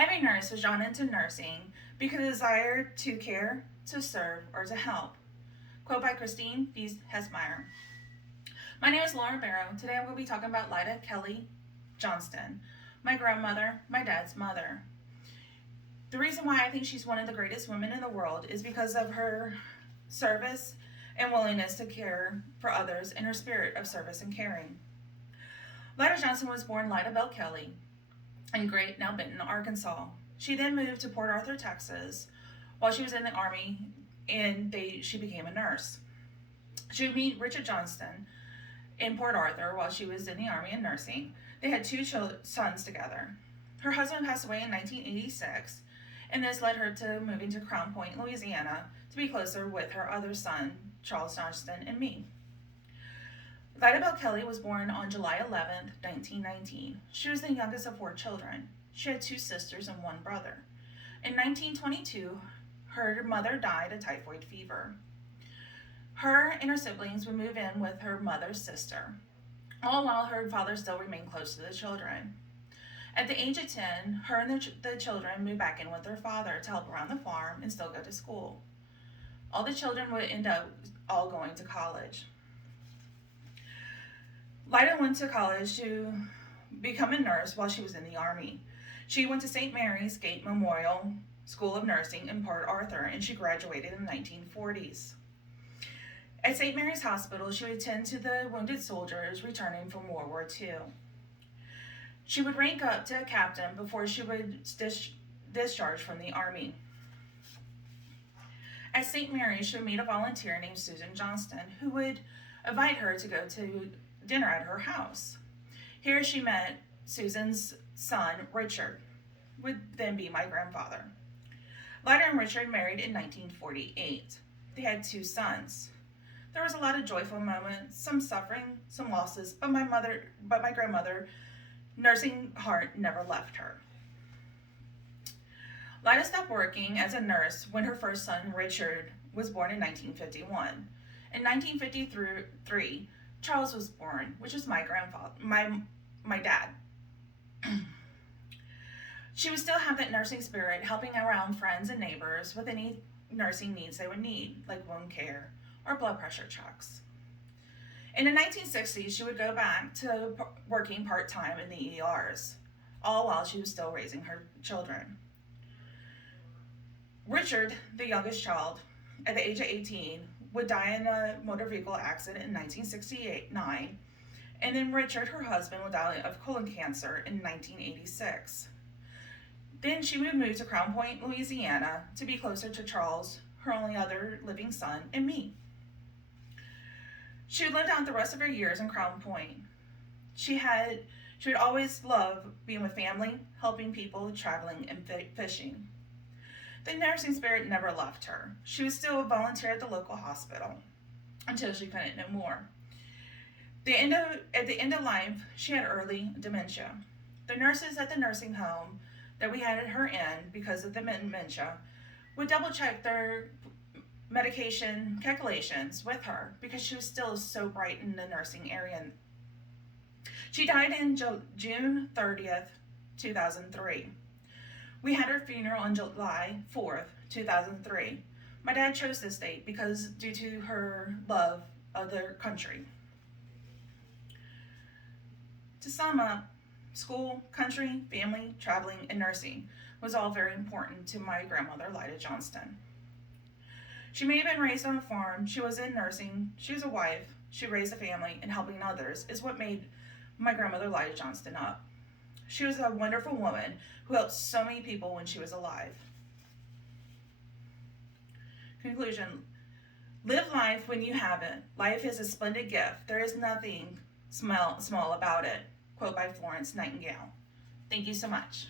Every nurse was drawn into nursing because of the desire to care, to serve, or to help. Quote by Christine Fies Hesmeyer. My name is Lauren Barrow. Today I'm going to be talking about Lyda Kelly Johnston, my grandmother, my dad's mother. The reason why I think she's one of the greatest women in the world is because of her service and willingness to care for others and her spirit of service and caring. Lyda Johnston was born Lyda Bell Kelly in Great Now Benton, Arkansas. She then moved to Port Arthur, Texas, while she was in the Army, and she became a nurse. She would meet Richard Johnston in Port Arthur while she was in the Army and nursing. They had two sons together. Her husband passed away in 1986, and this led her to moving to Crown Point, Louisiana, to be closer with her other son, Charles Johnston, and me. Lyda Bell Kelly was born on July 11, 1919. She was the youngest of 4 children. She had 2 sisters and 1 brother. In 1922, her mother died of typhoid fever. Her and her siblings would move in with her mother's sister, all while her father still remained close to the children. At the age of 10, her and the children moved back in with their father to help around the farm and still go to school. All the children would end up all going to college. Lyda went to college to become a nurse while she was in the Army. She went to St. Mary's Gate Memorial School of Nursing in Port Arthur, and she graduated in the 1940s. At St. Mary's Hospital, she would attend to the wounded soldiers returning from World War II. She would rank up to a captain before she would discharge from the Army. At St. Mary's, she would meet a volunteer named Susan Johnston, who would invite her to go to dinner at her house. Here she met Susan's son, Richard, would then be my grandfather. Lyda and Richard married in 1948. They had 2 sons. There was a lot of joyful moments, some suffering, some losses, but my grandmother, nursing heart never left her. Lyda stopped working as a nurse when her first son, Richard, was born in 1951. In 1953, Charles was born, which was my grandfather, my dad. She would still have that nursing spirit, helping around friends and neighbors with any nursing needs they would need, like wound care or blood pressure checks. In the 1960s, she would go back to working part-time in the ERs, all while she was still raising her children. Richard, the youngest child, at the age of 18, would die in a motor vehicle accident in 1969, and then Richard, her husband, would die of colon cancer in 1986. Then she would move to Crown Point, Louisiana, to be closer to Charles, her only other living son, and me. She would live out the rest of her years in Crown Point. She would always love being with family, helping people, traveling, and fishing. The nursing spirit never left her. She was still a volunteer at the local hospital until she couldn't no more. At the end of life, she had early dementia. The nurses at the nursing home that we had her in because of the dementia would double check their medication calculations with her because she was still so bright in the nursing area. She died in June 30th, 2003. We had her funeral on July 4th, 2003. My dad chose this date because due to her love of their country. To sum up, school, country, family, traveling, and nursing was all very important to my grandmother, Lyda Johnston. She may have been raised on a farm, she was in nursing, she was a wife, she raised a family, and helping others is what made my grandmother Lyda Johnston up. She was a wonderful woman who helped so many people when she was alive. Conclusion: live life when you have it. Life is a splendid gift. There is nothing small about it. Quote by Florence Nightingale. Thank you so much.